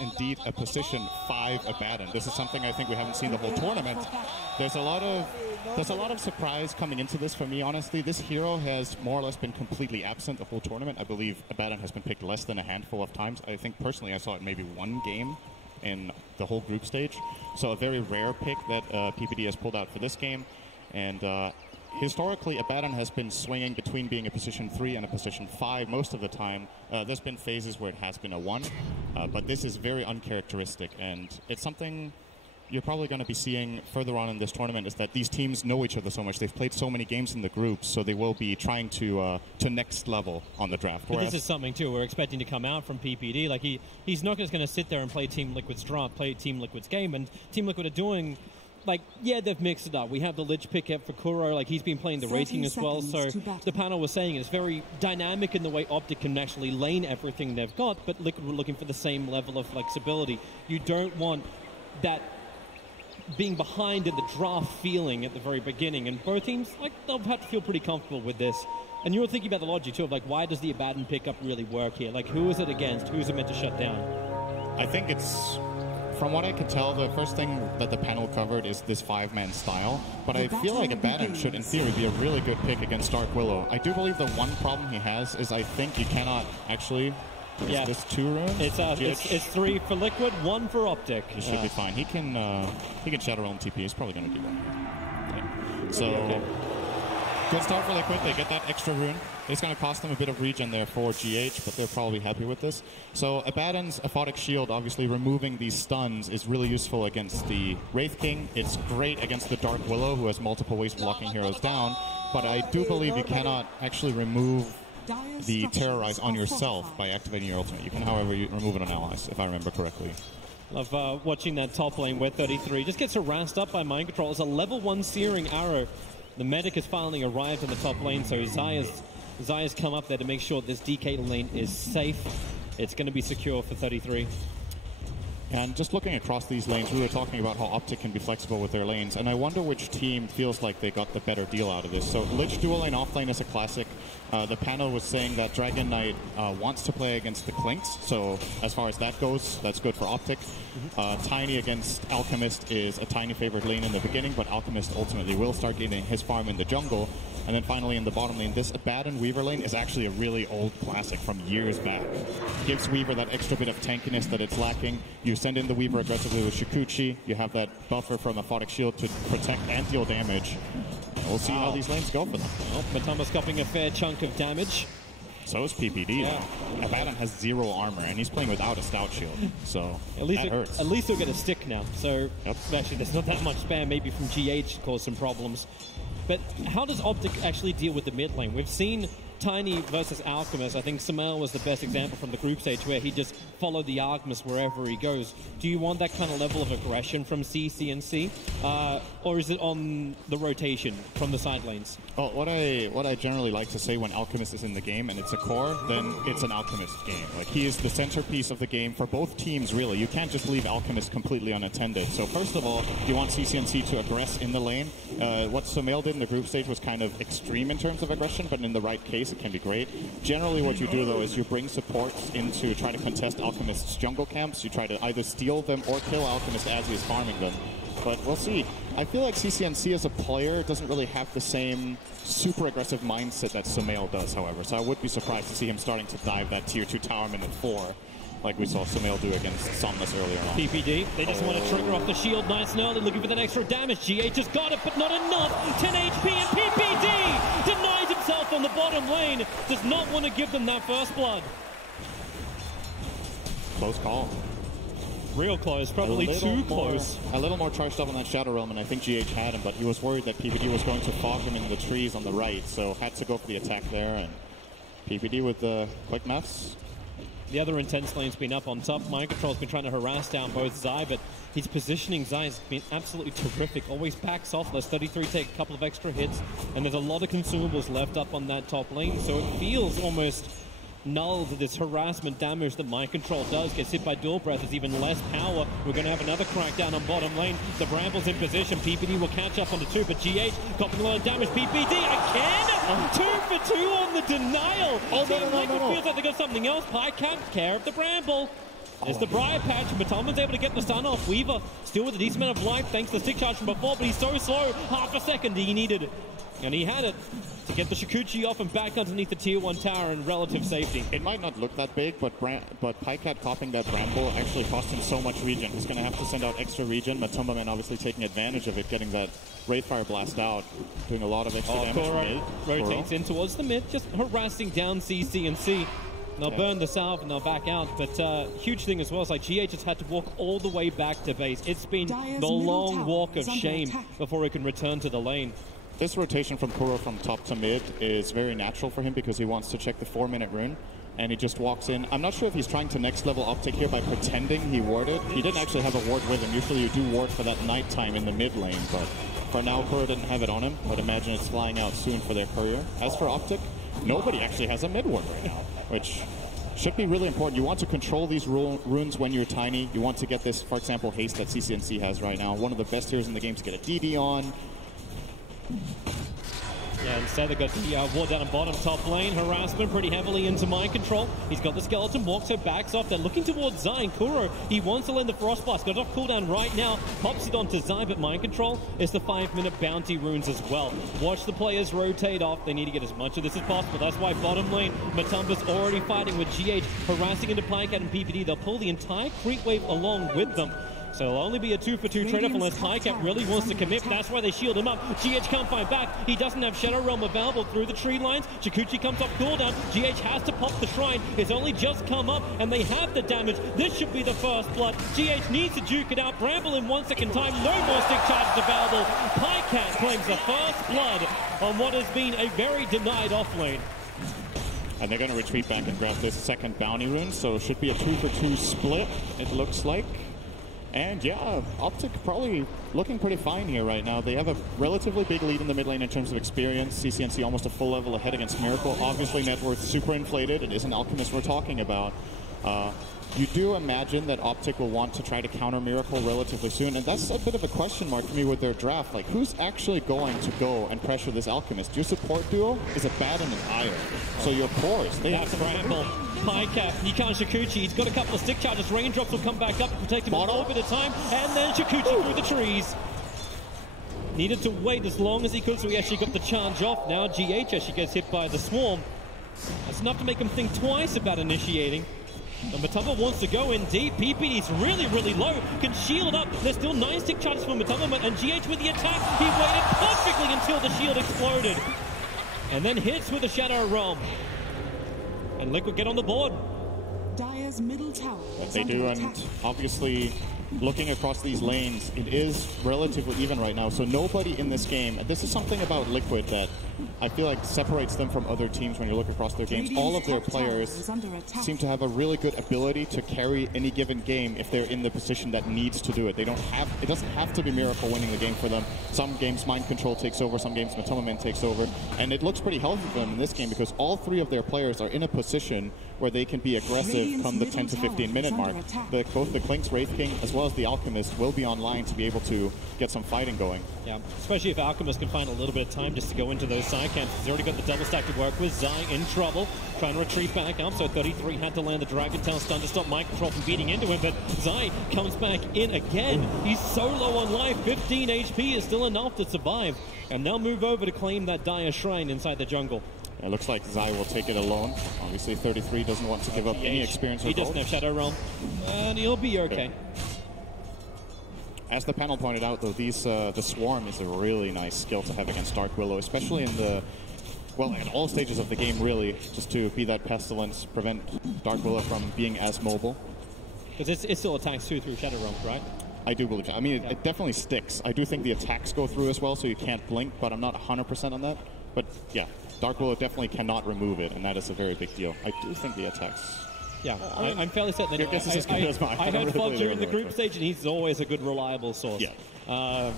indeed a position 5 Abaddon. This is something I think we haven't seen the whole tournament. There's a lot of surprise coming into this for me, honestly. This hero has more or less been completely absent the whole tournament. I believe Abaddon has been picked less than a handful of times. I think personally I saw it maybe one game in the whole group stage. So a very rare pick that PPD has pulled out for this game. And historically, Abaddon has been swinging between being a position 3 and a position 5 most of the time. There's been phases where it has been a 1, but this is very uncharacteristic, and it's something you're probably going to be seeing further on in this tournament, is that these teams know each other so much. They've played so many games in the groups, so they will be trying to next level on the draft. But this is something, too, we're expecting to come out from PPD. Like, he's not just going to sit there and play Team Liquid's draft, play Team Liquid's game, and Team Liquid are doing... Like, yeah, they've mixed it up. We have the Lich pick up for Kuro. Like, he's been playing the rating as well. So the panel was saying it's very dynamic in the way OpTic can actually lane everything they've got, but Liquid were looking for the same level of flexibility. You don't want that being behind in the draft feeling at the very beginning. And both teams, like, they'll have to feel pretty comfortable with this. And you were thinking about the logic, too, of, like, why does the Abaddon pickup really work here? Like, who is it against? Who's it meant to shut down? I think it's... From what I could tell, the first thing that the panel covered is this 5-man style, but I feel like Abaddon should, in theory, be a really good pick against Dark Willow. I do believe the one problem he has is I think you cannot actually... Is this 2 runes? It's 3 for Liquid, 1 for OpTic. He should be fine. He can Shadow Realm TP. He's probably going to do that. Yeah. So, good start for Liquid. They get that extra rune. It's going to cost them a bit of regen there for GH, but they're probably happy with this. So Abaddon's Aphotic Shield, obviously removing these stuns, is really useful against the Wraith King. It's great against the Dark Willow, who has multiple ways of locking heroes down. But I do believe you cannot actually remove the Terrorize on yourself by activating your ultimate. You can, however, remove it on allies, if I remember correctly. Love watching that top lane where 33 just gets harassed up by Mind Control. It's a level 1 Searing Arrow. The medic has finally arrived in the top lane, so Zaya's come up there to make sure this DK lane is safe. It's going to be secure for 33. And just looking across these lanes, we were talking about how OpTic can be flexible with their lanes, and I wonder which team feels like they got the better deal out of this. So Lich dual lane offlane is a classic. The panel was saying that Dragon Knight wants to play against the Clinks, so as far as that goes, that's good for OpTic. Tiny against Alchemist is a Tiny favorite lane in the beginning, but Alchemist ultimately will start getting his farm in the jungle. And then finally in the bottom lane, this Abaddon Weaver lane is actually a really old classic from years back. Gives Weaver that extra bit of tankiness that it's lacking. You send in the Weaver aggressively with Shikuchi. You have that buffer from Aphotic Shield to protect and deal damage. We'll see how these lanes go for them. Well, Matama's copying a fair chunk of damage. So is PPD. Yeah. Abaddon has 0 armor, and he's playing without a stout shield. So that hurts. At least he'll get a stick now. So actually, there's not that much spam. Maybe from GH to cause some problems. But how does OpTic actually deal with the mid lane? We've seen Tiny versus Alchemist. I think Samel was the best example from the group stage where he just followed the Alchemist wherever he goes. Do you want that kind of level of aggression from CCNC? Or is it on the rotation from the side lanes? Well, what I generally like to say when Alchemist is in the game and it's a core, then it's an Alchemist game. Like, he is the centerpiece of the game for both teams, really. You can't just leave Alchemist completely unattended. So first of all, you want CCNC to aggress in the lane. What Sumail did in the group stage was kind of extreme in terms of aggression, but in the right case, it can be great. Generally, what you do, though, is you bring supports in to try to contest Alchemist's jungle camps. You try to either steal them or kill Alchemist as he is farming them. But we'll see. I feel like CCNC as a player doesn't really have the same super aggressive mindset that Sumail does, however. So I would be surprised to see him starting to dive that tier 2 tower minute 4. Like we saw Sumail do against Somnus earlier on. PPD, they just want to trigger off the shield nice and early, looking for that extra damage. GH has got it, but not enough. 10 HP, and PPD denies himself on the bottom lane. Does not want to give them that first blood. Close call. Real close, probably too close. A little more charged up on that Shadow Realm, and I think GH had him, but he was worried that PPD was going to fog him in the trees on the right, so had to go for the attack there, and PPD with the quick maths. The other intense lane's been up on top. Mind Control's been trying to harass down both Zai, but his positioning, Zai, has been absolutely terrific. Always backs off. Lets 33 take a couple of extra hits, and there's a lot of consumables left up on that top lane, so it feels almost null to this harassment damage that Mind Control does. Gets hit by Dual Breath, there's even less power. We're going to have another crackdown on bottom lane. The Bramble's in position. PPD will catch up on the 2, but GH copying a lot of damage. PPD again! 2 for 2 on the denial. Oh, Team Liquid feels like they got something else. Pie can't care of the Bramble. There's the Briar Patch. Matumba's able to get the stun off. Weaver still with a decent amount of life thanks to the stick charge from before, but he's so slow. Half a second he needed it. And he had it to get the Shikuchi off and back underneath the tier 1 tower in relative safety. It might not look that big, but Pycat popping that Bramble actually cost him so much regen. He's going to have to send out extra regen. Matumba Man obviously taking advantage of it, getting that Wraithfire Blast out, doing a lot of extra damage. Kuro rotates in towards the mid, just harassing down CC&C. They'll burn the salve and they'll back out, but huge thing as well is like GH has had to walk all the way back to base. It's been the long walk of shame before he can return to the lane. This rotation from Kuro from top to mid is very natural for him because he wants to check the 4-minute rune, and he just walks in. I'm not sure if he's trying to next level OpTic here by pretending he warded. He didn't actually have a ward with him. Usually you do ward for that nighttime in the mid lane, but for now Kuro didn't have it on him, but imagine it's flying out soon for their courier. As for OpTic, nobody actually has a mid ward right now, which should be really important. You want to control these runes when you're tiny. You want to get this, for example, haste that CC&C has right now. One of the best heroes in the game to get a DD on. Yeah, instead they got the ward down and bottom top lane. Harassment pretty heavily into mind control. He's got the skeleton walk, so backs off. They're looking towards Zai. Kuro, he wants to land the Frost Blast. Got it off cooldown right now. Pops it onto Zai, but mind control is the 5-minute bounty runes as well. Watch the players rotate off. They need to get as much of this as possible. That's why bottom lane, Matumba's already fighting with GH, harassing into Pycat and PPD. They'll pull the entire creep wave along with them. So it'll only be a 2-for-2 trade-off unless Pycat really wants to commit. That's why they shield him up. GH can't fight back. He doesn't have Shadow Realm available through the tree lines. Shikuchi comes off cooldown. GH has to pop the shrine. It's only just come up, and they have the damage. This should be the first blood. GH needs to juke it out. Bramble in 1 second time. No more stick charges available. Pycat claims the first blood on what has been a very denied offlane. And they're going to retreat back and grab this second bounty rune, so it should be a 2-for-2 split, it looks like. And yeah, OpTic probably looking pretty fine here right now. They have a relatively big lead in the mid lane in terms of experience. CC&C almost a full level ahead against Miracle. Obviously net worth super inflated. It is an Alchemist we're talking about. You do imagine that OpTic will want to try to counter Miracle relatively soon, and that's a bit of a question mark for me with their draft. Like, who's actually going to go and pressure this Alchemist? Your support duo is a Bad and an Ire. So your cores, they have to Bramble. Pycat, he can't Shikuchi. He's got a couple of stick charges. Raindrops will come back up and protect him a little bit of time, and then Shikuchi through the trees. Needed to wait as long as he could, so he actually got the charge off. Now GH actually gets hit by the swarm. That's enough to make him think twice about initiating. And Matumba wants to go in deep. PPD's really, really low. Can shield up. There's still 9 stick charges for Matumba. And GH with the attack. He waited perfectly until the shield exploded. And then hits with the Shadow Realm. And Liquid get on the board. Dire's middle tower. They do, and obviously looking across these lanes, it is relatively even right now. So nobody in this game, and this is something about Liquid that I feel like separates them from other teams when you look across their games. All of their players seem to have a really good ability to carry any given game if they're in the position that needs to do it. They don't have, it doesn't have to be Miracle winning the game for them. Some games Mind Control takes over, some games Matumba Man takes over, and it looks pretty healthy for them in this game because all 3 of their players are in a position where they can be aggressive come the 10 to 15 minute mark. Both the Klink's Wraith King as well as the Alchemist will be online to be able to get some fighting going. Yeah, especially if Alchemist can find a little bit of time just to go into those side camps. He's already got the double stack to work with. Zai in trouble, trying to retreat back up. So 33 had to land the Dragon Tail stun to stop Mind Control from beating into him, but Zai comes back in again. He's so low on life. 15 HP is still enough to survive. And they'll move over to claim that Dire Shrine inside the jungle. It looks like Zai will take it alone. Obviously 33 doesn't want to give up any experience. He doesn't have Shadow Realm, and he'll be okay. As the panel pointed out, though, the Swarm is a really nice skill to have against Dark Willow, especially in the, well, in all stages of the game, really, just to be that pestilence, prevent Dark Willow from being as mobile. Because it still attacks too through Shadow Realm, right? I do believe that. I mean, it definitely sticks. I do think the attacks go through as well, so you can't blink, but I'm not 100% on that. But yeah, Dark Willow definitely cannot remove it, and that is a very big deal. I do think the attacks... Yeah, I'm fairly certain that your guess is as good as mine. I heard Fudger in the group stage, and he's always a good, reliable source. Yeah.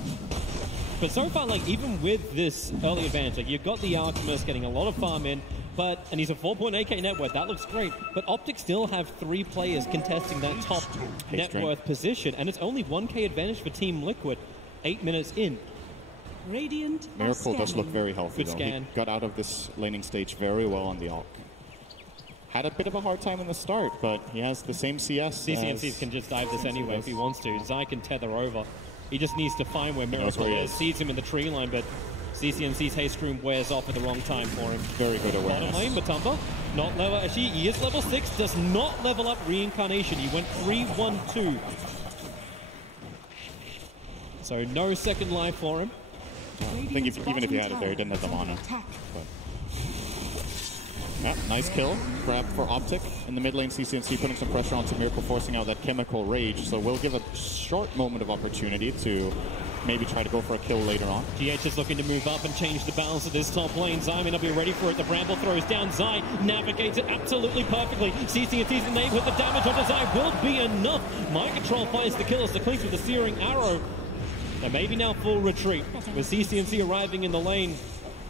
But so far, like, even with this early advantage, like, you've got the Alchemist getting a lot of farm in, and he's a 4.8k net worth. That looks great. But OpTic still have 3 players contesting that top net worth position, and it's only 1k advantage for Team Liquid 8 minutes in. Radiant Miracle does look very healthy, Good though. scan. He got out of this laning stage very well on the Alch. had a bit of a hard time in the start, but he has the same CS. CCNCs can just dive this anyway if he wants to. Zai can tether over. He just needs to find where Miracle is. Sees him in the tree line, but CCNC's haste room wears off at the wrong time for him. Very good awareness. Bottom lane, Matumba, not level. Actually, he is level 6, does not level up Reincarnation. He went 3-1-2. So no second life for him. I think even if he had it there, he didn't have the mana. But. Yeah, nice kill. Grab for OpTic. In the mid lane, CCNC putting some pressure onto Miracle, forcing out that chemical rage. So we'll give a short moment of opportunity to maybe try to go for a kill later on. GH is looking to move up and change the balance of this top lane. Zai may not be ready for it. The Bramble throws down. Zai navigates it absolutely perfectly. CCNC's in the neighborhood. The damage onto Zai will be enough. Mind Control finds the kill as the clinks with the Searing Arrow. And maybe now full retreat. With CCNC arriving in the lane.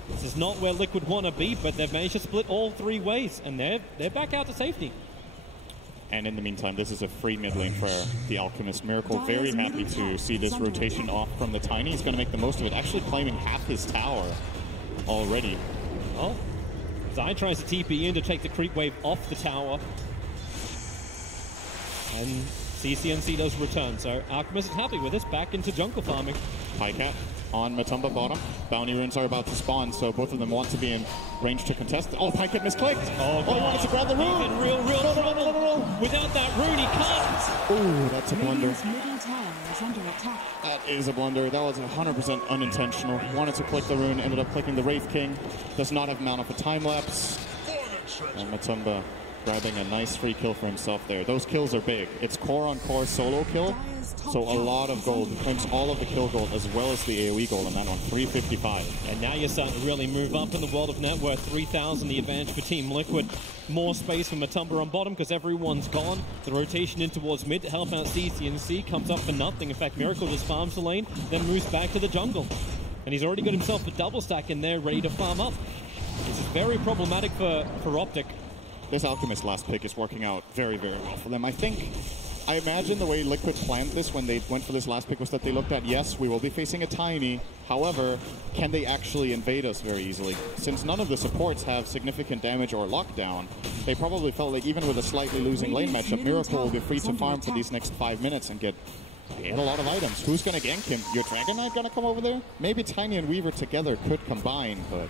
This is not where Liquid want to be, but they've managed to split all 3 ways, and they're back out to safety. And in the meantime, this is a free mid lane for the Alchemist. Miracle very happy to see this rotation off from the Tiny. He's going to make the most of it, actually claiming half his tower already. Oh, Zai tries to TP in to take the creep wave off the tower. And CCNC does return, so Alchemist is happy with this, back into jungle farming. Highcat on Matumba bottom. Bounty runes are about to spawn, so both of them want to be in range to contest. Oh, Highcat misclicked! Oh, he wanted to grab the rune! He's in real trouble! No. Without that rune, he can't! Oh, that's a blunder. Middle tower is under attack. That is a blunder. That was 100% unintentional. Wanted to click the rune, ended up clicking the Wraith King. Does not have mana for time lapse. And Matumba grabbing a nice free kill for himself there. Those kills are big. It's core on core solo kill, so a lot of gold. He claims all of the kill gold as well as the AoE gold on that one, 355. And now you're starting to really move up in the world of net worth. 3,000 the advantage for Team Liquid. More space for Matumba on bottom because everyone's gone. The rotation in towards mid to help out CCNC comes up for nothing. In fact, Miracle just farms the lane, then moves back to the jungle. And he's already got himself a double stack in there ready to farm up. This is very problematic for OpTic. This Alchemist last pick is working out very, very well for them. I imagine the way Liquid planned this when they went for this last pick was that they looked at, yes, we will be facing a Tiny. However, can they actually invade us very easily? Since none of the supports have significant damage or lockdown, they probably felt like even with a slightly losing lane matchup, Miracle will be free to farm for these next 5 minutes and get a lot of items. Who's going to gank him? Your Dragon Knight going to come over there? Maybe Tiny and Weaver together could combine, but...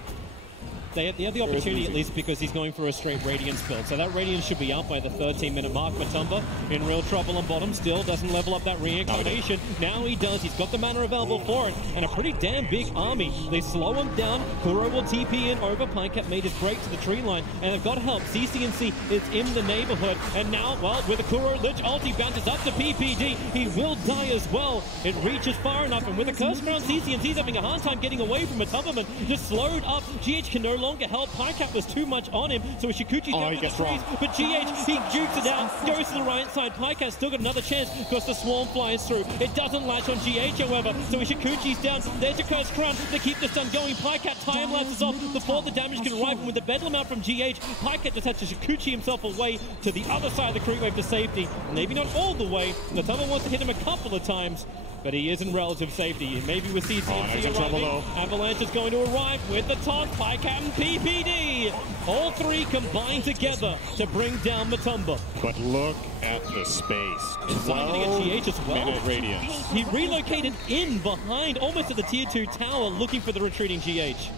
They have the opportunity at least because he's going for a straight Radiance build. So that Radiance should be out by the 13-minute mark. Matumba in real trouble on bottom. Still doesn't level up that Reincarnation. Now he does. He's got the mana available for it. And a pretty damn big army. They slow him down. Kuro will TP in over. Pinecat made his break to the tree line. And they've got help. CCNC is in the neighborhood. And now, well, with a Kuro Lich ulti bounces up to PPD. He will die as well. It reaches far enough. And with a curse around, CCNC's having a hard time getting away from Matumba. Just slowed up. GH can no longer help. Pinecat was too much on him, so Ishikuchi's down with the trees. But GH, he jukes it out, goes to the right side. Pinecat still got another chance because the swarm flies through. It doesn't latch on GH, however, so Ishikuchi's down. There's a Curse Crown to keep the stun going. Pinecat time lapses off before the damage can arrive, and with the Bedlam out from GH, Pinecat just had to Ishikuchi himself away to the other side of the creep wave to safety. Maybe not all the way. Matumba wants to hit him a couple of times, but he is in relative safety. Maybe with CCNC arriving, Avalanche is going to arrive with the taunt, Pinecat and PPD. All 3 combine together to bring down Matumba. But look at the space. 12 GH as well. Minute radiance. He relocated in behind, almost at the tier 2 tower, looking for the retreating GH.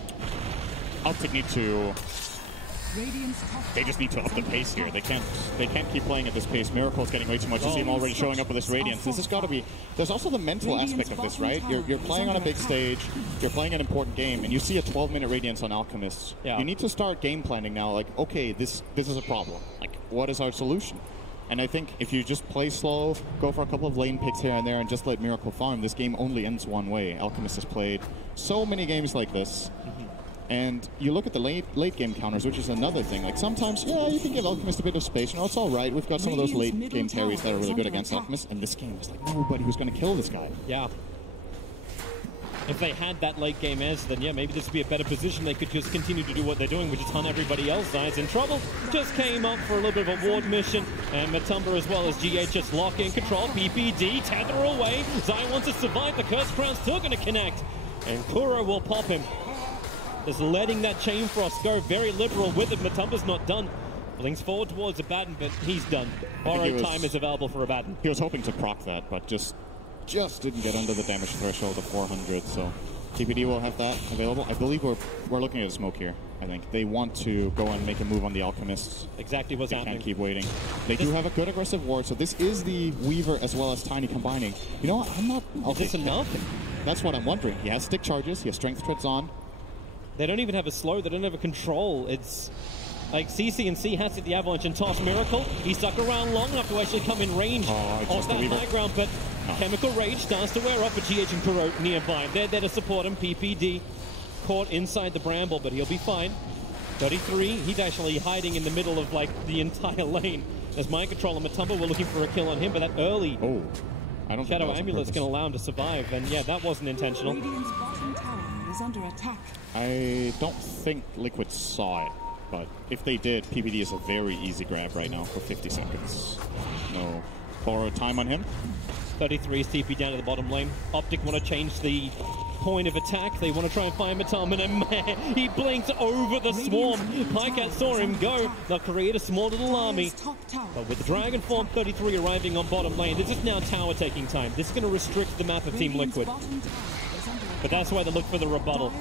OpTic need to... They just need to up the pace here. They can't keep playing at this pace. Miracle's getting way too much. You see him already showing up with this Radiance. This has got to be... There's also the mental aspect of this, right? You're playing on a big stage, you're playing an important game, and you see a 12-minute Radiance on Alchemists. Yeah. You need to start game planning now, like, okay, this is a problem. Like, what is our solution? And I think if you just play slow, go for a couple of lane picks here and there, and just let Miracle farm, this game only ends one way. Alchemist has played so many games like this. And you look at the late game counters, which is another thing. Like sometimes, yeah, you can give Alchemist a bit of space. You know, it's all right. We've got some of those late game carries that are really good against Alchemist. And this game was like nobody was going to kill this guy. Yeah. If they had that late game edge, then yeah, maybe this would be a better position. They could just continue to do what they're doing, which is hunt everybody else. Zai's in trouble. Just came up for a little bit of a ward mission. And Matumba as well as GH just lock in control. PPD, tether away. Zai wants to survive. The Curse Crown's still going to connect. And Kuro will pop him. Just letting that Chain Frost go, very liberal with it. Matumba's not done. Blinks forward towards Abaddon, but he's done. Borrowed time is available for Abaddon. He was hoping to proc that, but just didn't get under the damage threshold of 400, so TPD will have that available. I believe we're looking at a smoke here. I think they want to go and make a move on the Alchemists. Exactly what's happening. Can't keep waiting. They do have a good aggressive ward, so this is the Weaver as well as Tiny combining. You know what? I'm not... Okay. Is this enough? That's what I'm wondering. He has stick charges. He has strength treads on. They don't even have a slow. They don't have a control. It's like CC&C has it the Avalanche and toss Miracle. He stuck around long enough to actually come in range of that high ground, but Chemical Rage starts to wear off, but GH and Kuro nearby. They're there to support him. PPD caught inside the bramble, but he'll be fine. 33, he's actually hiding in the middle of like the entire lane. As Mind Control and Matumba were looking for a kill on him, but that early I don't Shadow Amulet's going to allow him to survive, and yeah, that wasn't intentional. Radiant's bottom tower is under attack. I don't think Liquid saw it, but if they did, PPD is a very easy grab right now for 50 seconds. No borrowed time on him. 33's TP down to the bottom lane. OpTic want to change the point of attack. They want to try and find Matumba, and man, he blinks over the swarm. Pycat saw him go. They'll create a small little army. But with the Dragon Form 33 arriving on bottom lane, this is now tower taking time. This is going to restrict the map of Team Liquid. But that's why they look for the rebuttal.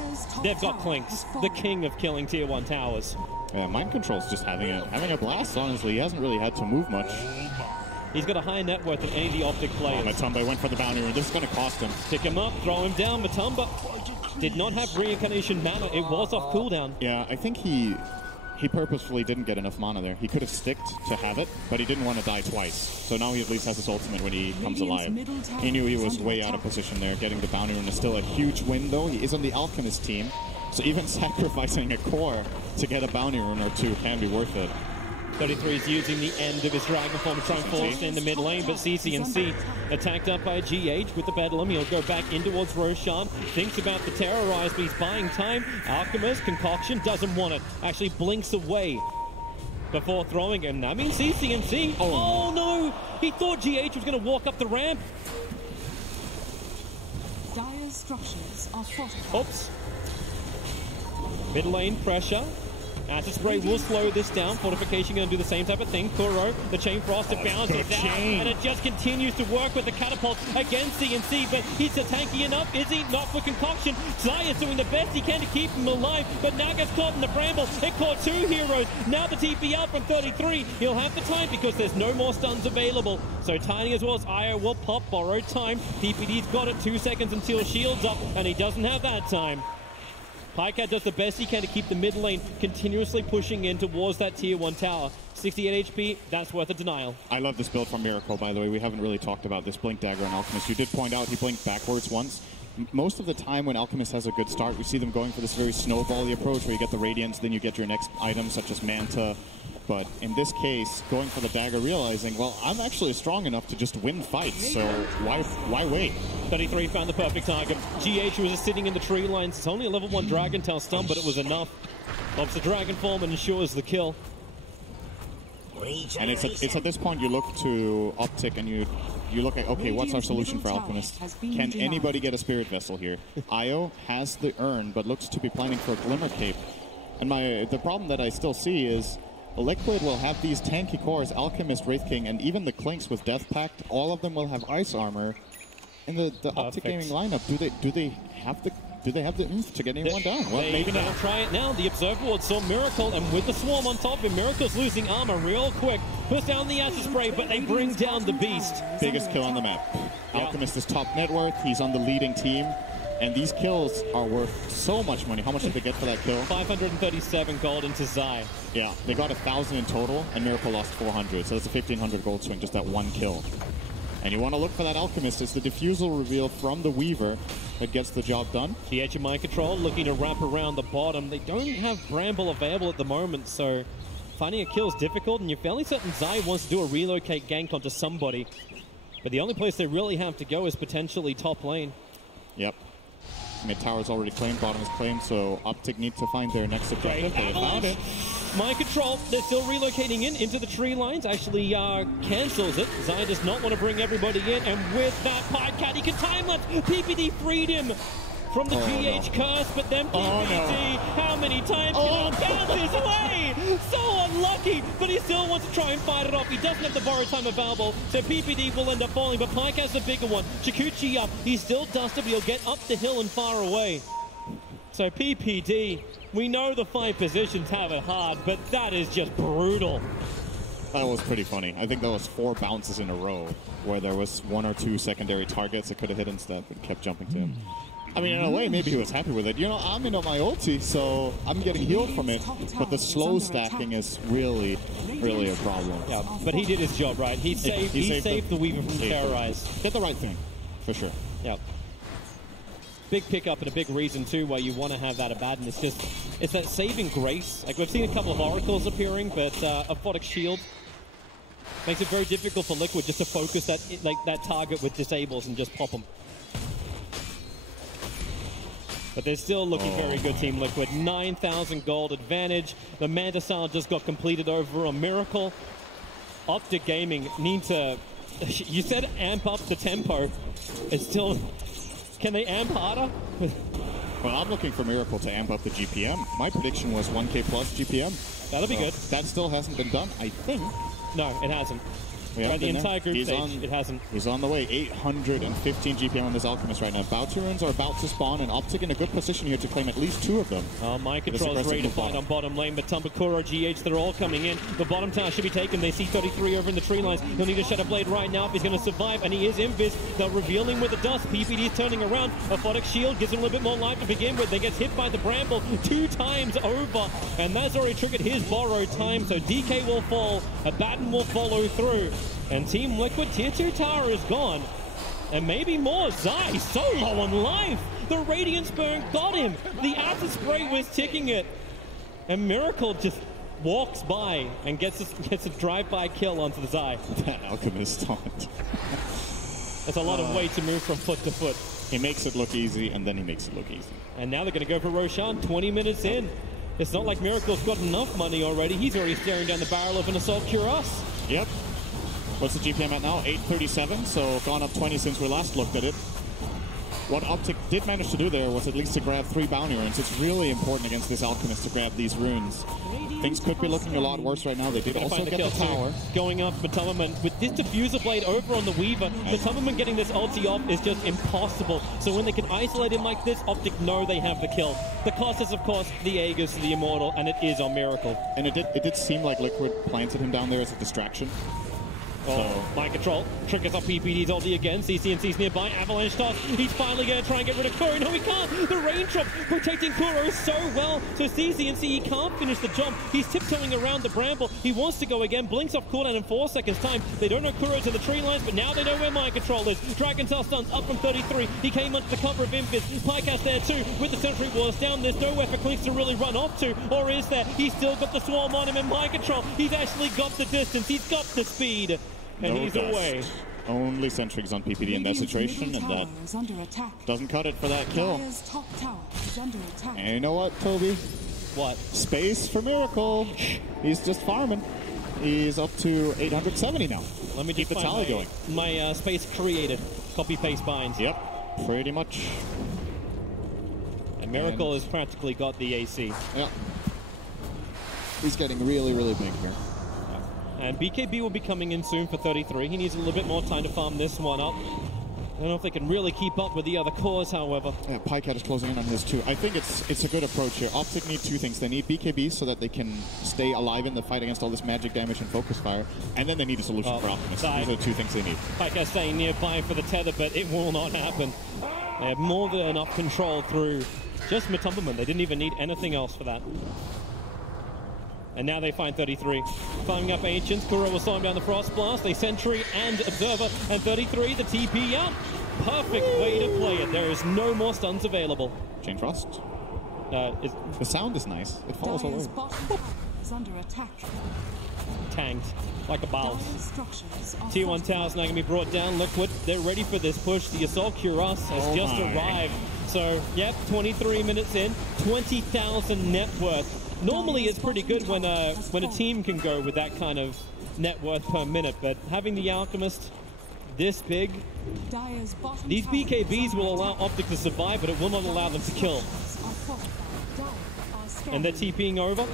They've got Clinks, the king of killing tier 1 towers. Yeah, Mind Control's just having a blast, honestly. He hasn't really had to move much. He's got a higher net worth than any of the OpTic players. Matumba went for the bounty, and this is going to cost him. Pick him up, throw him down. Matumba did not have reincarnation mana. It was off cooldown. Yeah, I think he purposefully didn't get enough mana there. He could have sticked to have it, but he didn't want to die twice. So now he at least has his ultimate when he comes alive. He knew he was way out of position there. Getting the bounty rune is still a huge win, though. He is on the Alchemist team, so even sacrificing a core to get a bounty rune or two can be worth it. 33 is using the end of his Dragon Form to try and force in the mid lane, but CC&C attacked up by GH with the Bedlam. He'll go back in towards Roshan. Thinks about the Terrorize, but he's buying time. Alchemist, Concoction, doesn't want it. Actually blinks away before throwing him. That means CC&C. Oh no! He thought GH was going to walk up the ramp. Dire's structures are fortified. Oops. Mid lane pressure. Acid Spray will slow this down. Fortification going to do the same type of thing. Kuro, the Chain Frost, it bounces out. And it just continues to work with the catapult against CNC. But he's a tanky enough, is he? Not for Concoction. Zaya's doing the best he can to keep him alive. But now gets caught in the bramble. It caught 2 heroes. Now the TP out from 33. He'll have the time because there's no more stuns available. So Tiny as well as Io will pop, borrowed time. DPD's got it. 2 seconds until shield's up. And he doesn't have that time. Pycat does the best he can to keep the mid lane continuously pushing in towards that tier 1 tower. 68 HP, that's worth a denial. I love this build from Miracle, by the way. We haven't really talked about this Blink Dagger on Alchemist. You did point out he blinked backwards once. Most of the time when Alchemist has a good start, we see them going for this very snowball-y approach where you get the Radiance, then you get your next item such as Manta. But in this case, going for the dagger, realizing, well, I'm actually strong enough to just win fights, so why wait? 33 found the perfect target. GH was just sitting in the tree lines. It's only a level 1 Dragon Tail stun, but it was enough. Pops the Dragon Form and ensures the kill. And it's at this point you look to OpTic and you look at, okay, what's our solution for Alchemist? Can anybody get a Spirit Vessel here? Io has the urn, but looks to be planning for a Glimmer Cape. And the problem that I still see is Liquid will have these tanky cores, Alchemist, Wraith King, and even the Clinks with Death Pact. All of them will have ice armor. In the OpTic gaming lineup, do they have the oomph to get anyone down? Well, maybe not. They'll try it now. The Observer Ward saw Miracle, and with the Swarm on top of him, Miracle's losing armor real quick. Puts down the Acid Spray, but they bring down the Beast. Biggest kill on the map. Alchemist is top net worth. He's on the leading team. And these kills are worth so much money. How much did they get for that kill? 537 gold into Zai. Yeah, they got 1,000 in total, and Miracle lost 400. So that's a 1,500 gold swing, just that one kill. And you want to look for that Alchemist. It's the Diffusal reveal from the Weaver that gets the job done. GH and Mind Control looking to wrap around the bottom. They don't have Bramble available at the moment, so finding a kill is difficult, and you're fairly certain Zai wants to do a relocate gank onto somebody. But the only place they really have to go is potentially top lane. Yep. Mid tower's already claimed, bottom is claimed, so OpTic need to find their next objective. They found it. Mind Control, they're still relocating into the tree lines. Actually cancels it. Zai does not want to bring everybody in, and with that Pycat, he can time lapse. PPD freed him from the GH curse, but then PPD, how many times can he bounce his way? So unlucky, but he still wants to try and fight it off. He doesn't have the borrow time available, so PPD will end up falling, but Pike has the bigger one. Chikuchi up, he's still dusted, but he'll get up the hill and far away. So PPD, we know the 5 positions have it hard, but that is just brutal. That was pretty funny. I think that was 4 bounces in a row where there was 1 or 2 secondary targets that could have hit instead, but kept jumping to him. I mean, in a way, maybe he was happy with it. You know, I'm in on my ulti, so I'm getting healed from it, but the slow stacking is really, really a problem. Yeah, but he did his job, right? He saved the Weaver from the terrorize. Did the right thing, for sure. Yeah. Big pickup and a big reason too why you want to have that Abaddon. It's that saving grace. Like, we've seen a couple of oracles appearing, but OpTic shield makes it very difficult for Liquid just to focus that target with disables and just pop them. But they're still looking very good, Team Liquid. 9,000 gold advantage. The Manta Style just got completed over a Miracle. OpTic Gaming need to... You said amp up the tempo. It's still... Can they amp harder? Well, I'm looking for Miracle to amp up the GPM. My prediction was 1k plus GPM. That'll be good. That still hasn't been done, I think. No, it hasn't. Right, the entire group stage, it hasn't. He's on the way. 815 GPM on this Alchemist right now. Bounty runes are about to spawn, and OpTic in a good position here to claim at least 2 of them. Mind Control is ready to fight on bottom lane, but Tumbakuro, GH, they're all coming in. The bottom tower should be taken. They see 33 over in the tree lines. He'll need a Shadow Blade right now if he's going to survive, and he is invis. They're revealing with the dust. PPD is turning around. OpTic shield gives him a little bit more life to begin with. They get hit by the bramble 2 times over, and that's already triggered his borrowed time, so DK will fall. Abaddon will follow through. And Team Liquid, Tier 2 tower is gone. And maybe more. Zai so low on life. The Radiance Burn got him. The Acid Spray was ticking it. And Miracle just walks by and gets a drive-by kill onto the Zai. That Alchemist taunt. That's a lot of weight to move from foot to foot. He makes it look easy, and then he makes it look easy. And now they're going to go for Roshan 20 minutes in. It's not like Miracle's got enough money already. He's already staring down the barrel of an Assault Cuirass. Yep. What's the GPM at now? 837, so gone up 20 since we last looked at it. What OpTic did manage to do there was at least to grab 3 bounty runes. It's really important against this Alchemist to grab these runes. Things could be looking a lot worse right now. They did also get the tower. Going up, Matumberman with this Diffuser Blade over on the Weaver. Matumberman getting this ulti off is just impossible. So when they can isolate him like this, OpTic know they have the kill. The cost is, of course, the Aegis, the Immortal, and it is on Miracle. And it did seem like Liquid planted him down there as a distraction. Mind Control triggers up PPD's ulti again. CCNC's nearby. Avalanche toss. He's finally going to try and get rid of Kuro. No, he can't. The raindrop protecting Kuro so well. So CCNC, he can't finish the jump. He's tiptoeing around the bramble. He wants to go again. Blinks off cooldown in 4 seconds time. They don't know Kuro's in the tree lines, but now they know where Mind Control is. Dragon Tail stuns up from 33. He came under the cover of Invis. Pycast there too with the Sentry Wars down. There's nowhere for Clinks to really run off to. Or is there? He's still got the Swarm on him in Mind Control. He's actually got the distance. He's got the speed. And he's away. Only Sentry's on PPD in that situation, and that doesn't cut it for that kill. And you know what, Toby? What? Space for Miracle. He's just farming. He's up to 870 now. Let me keep the tally going. My space created. Copy paste binds. Yep, pretty much. And Miracle has practically got the AC. Yeah. He's getting really, really big here. And BKB will be coming in soon for 33. He needs a little bit more time to farm this one up. I don't know if they can really keep up with the other cores, however. Yeah, Pycat is closing in on his too. I think it's a good approach here. OpTic need 2 things. They need BKB so that they can stay alive in the fight against all this magic damage and focus fire. And then they need a solution for Optimus. These are the 2 things they need. Pycat staying nearby for the tether, but it will not happen. They have more than enough control through just Matumberman. They didn't even need anything else for that. And now they find 33. Climbing up Ancients. Kuro will slow him down the Frost Blast. They Sentry and Observer. And 33, the TP out. Perfect way to play it. There is no more stuns available. Chain Frost. The sound is nice. It follows all over. Is under attack. Tanked like a bow. Tier 1 towers now going to be brought down. Liquid, they're ready for this push. The Assault Cuirass has just arrived. So, yep, 23 minutes in. 20,000 net worth. Normally it's pretty good when a team can go with that kind of net worth per minute, but having the Alchemist this big, Dire's bottom these tower BKBs is will under allow OpTic to survive, but it will not allow them to kill. And they're TPing over.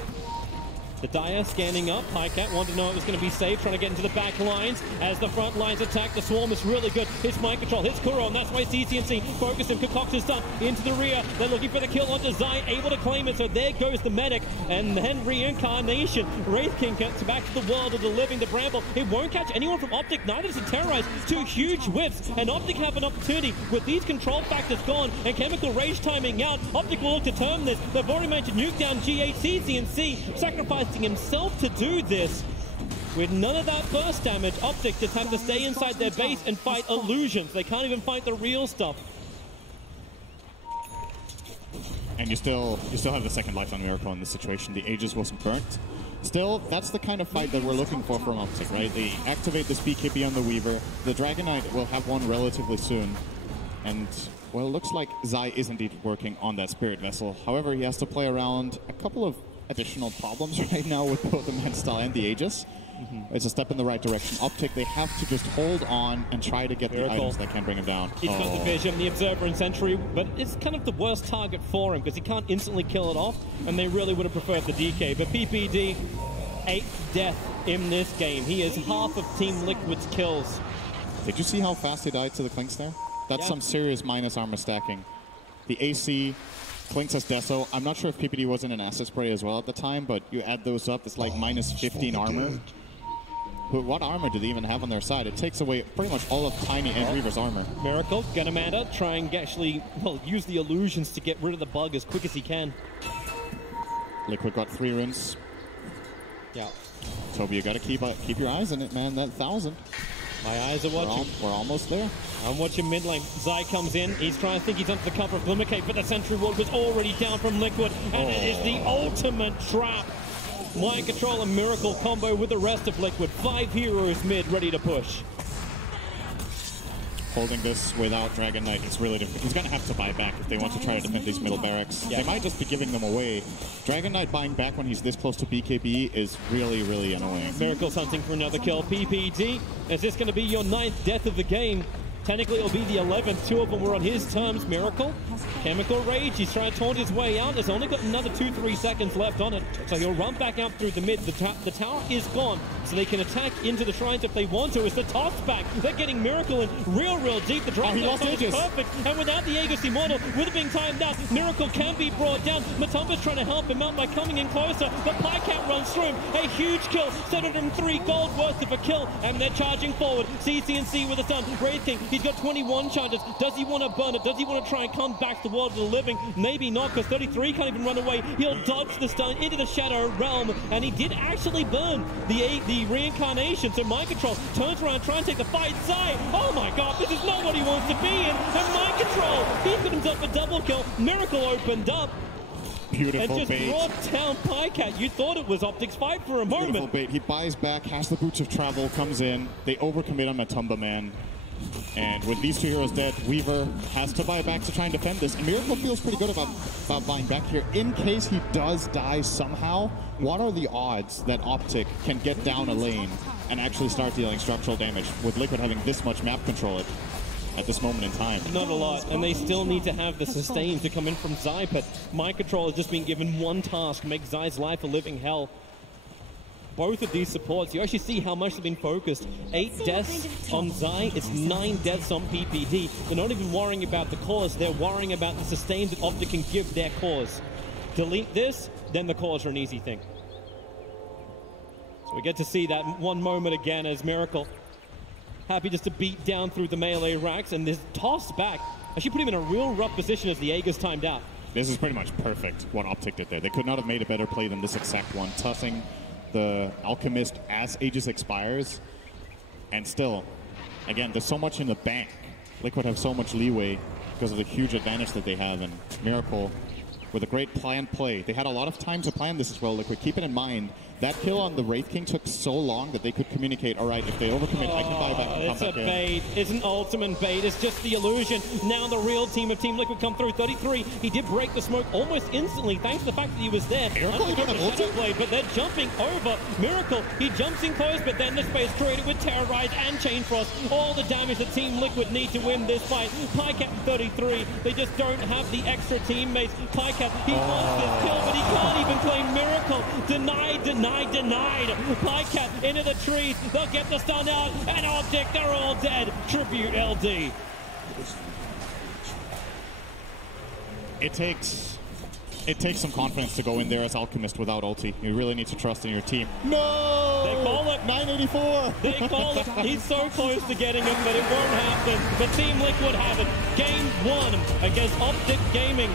The Dire scanning up. Highcat wanted to know it was going to be safe, trying to get into the back lines. As the front lines attack, the Swarm is really good. Hits mind control, hits Kuro, and that's why CCNC focus him. Concoct is done into the rear. They're looking for the kill onto Zai, able to claim it. So there goes the medic. And then Reincarnation. Wraith King gets back to the world of the living. The Bramble, it won't catch anyone from OpTic. Neither does it Terrorize. Two huge whiffs. And OpTic have an opportunity with these control factors gone and Chemical Rage timing out. OpTic will look to turn this. They've already managed to nuke down GH. CCNC sacrificing himself to do this. With none of that burst damage, OpTic just have to stay inside their base and fight illusions. They can't even fight the real stuff. And you still have the second life on Miracle in this situation. The Aegis wasn't burnt. Still, that's the kind of fight that we're looking for from OpTic, right? They activate this BKB on the Weaver. The Dragon Knight will have one relatively soon. And, well, it looks like Zai is indeed working on that Spirit Vessel. However, he has to play around a couple of additional problems right now with both the Manstall and the Aegis. It's a step in the right direction. OpTic, they have to just hold on and try to get the items that can bring him down. He's got the Vision, the Observer, and Sentry, but it's kind of the worst target for him because he can't instantly kill it off, and they really would have preferred the DK. But PPD, 8th death in this game. He is half of Team Liquid's kills. Did you see how fast he died to the Clinks there? That's some serious minus armor stacking. The AC, Clinks as Deso. I'm not sure if PPD wasn't an Acid Spray as well at the time, but you add those up, it's like minus 15 armor. But what armor do they even have on their side? It takes away pretty much all of Tiny and Reaver's armor. Miracle, Gunamanda, try and actually, well, use the illusions to get rid of the bug as quick as he can. Liquid got 3 runes. Yeah. Toby, you gotta keep your eyes on it, man. That 1,000. My eyes are watching. We're almost there. I'm watching mid lane. Zai comes in. He's trying to think he's under the cover of Glimmercape, but the Sentry Ward was already down from Liquid, and it is the ultimate trap. Mind Control and Miracle combo with the rest of Liquid. 5 heroes mid, ready to push. Holding this without Dragon Knight is really difficult. He's going to have to buy back if they want to try to defend these middle barracks. They might just be giving them away. Dragon Knight buying back when he's this close to BKB is really, really annoying. Miracle's hunting for another kill. PPD, is this going to be your 9th death of the game? Technically, it'll be the 11th. 2 of them were on his terms. Miracle, Chemical Rage. He's trying to taunt his way out. There's only got another 2-3 seconds left on it. So he'll run back out through the mid. The tower is gone, so they can attack into the shrines if they want to. It's the toss back. They're getting Miracle in real deep. The drop is perfect. And without the Aegis Immortal, with it being timed out, Miracle can be brought down. Matumba's trying to help him out by coming in closer. The Pycat runs through him. A huge kill. 703 gold worth of a kill. And they're charging forward. CCNC with a stun. Wraith King, he's got 21 charges. Does he want to burn it? Does he want to try and come back to the world of the living? Maybe not, because 33 can't even run away. He'll dodge the stun into the Shadow Realm, and he did actually burn the Reincarnation. So Mind Control turns around, trying to take the fight. Zai, oh my god, this is not what he wants to be in. And Mind Control, he's got himself a double kill. Miracle opened up. Beautiful and just bait. brought down Pycat. You thought it was OpTic's fight for a moment. Beautiful bait. He buys back, has the Boots of Travel, comes in. They overcommit on Matumba, man. And with these 2 heroes dead, Weaver has to buy back to try and defend this. And Miracle feels pretty good about buying back here. In case he does die somehow, what are the odds that OpTic can get down a lane and actually start dealing structural damage with Liquid having this much map control at this moment in time? Not a lot, and they still need to have the sustain to come in from Zai, but Mind Control has just been given one task, make Zai's life a living hell. Both of these supports, you actually see how much they've been focused. 8 deaths on Zai, it's 9 deaths on PPD. They're not even worrying about the cause, they're worrying about the sustain that OpTic can give their cause. Delete this, then the cause are an easy thing. So we get to see that one moment again as Miracle happy just to beat down through the melee racks, and this toss back actually put him in a real rough position as the Aegis timed out. This is pretty much perfect what OpTic did there. They could not have made a better play than this exact one, tossing the Alchemist as Aegis expires. And still, again, there's so much in the bank. Liquid have so much leeway because of the huge advantage that they have. And Miracle, with a great planned play, they had a lot of time to plan this as well. Liquid, keep it in mind, That kill on the Wraith King took so long that they could communicate, all right, if they overcommit, I can buy back and come It's a back in. bait. It's an ultimate bait. It's just the illusion. Now the real team of Team Liquid come through. 33. He did break the smoke almost instantly thanks to the fact that he was there. Miracle even an Shadow ulti? Blade, but they're jumping over. Miracle, he jumps in close, but then the space created with Terrorize and Chain Frost. All the damage that Team Liquid need to win this fight. PyCat 33. They just don't have the extra teammates. PyCat, he wants this kill, but he can't even claim Miracle. Denied, denied, denied. PyCat into the trees. They'll get the stun out. And OpTic, they're all dead. Tribute LD. It takes some confidence to go in there as Alchemist without ulti. You really need to trust in your team. No! They call it. 984! They call it. He's so close to getting him, but it won't happen. The Team Liquid have it. Game 1 against OpTic Gaming.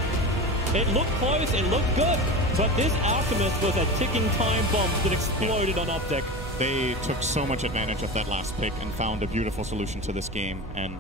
It looked close, it looked good, but this Alchemist was a ticking time bomb that exploded on OpTic. They took so much advantage of that last pick and found a beautiful solution to this game, and